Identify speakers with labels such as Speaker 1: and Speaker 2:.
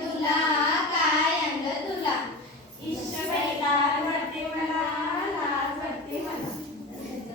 Speaker 1: തുലാ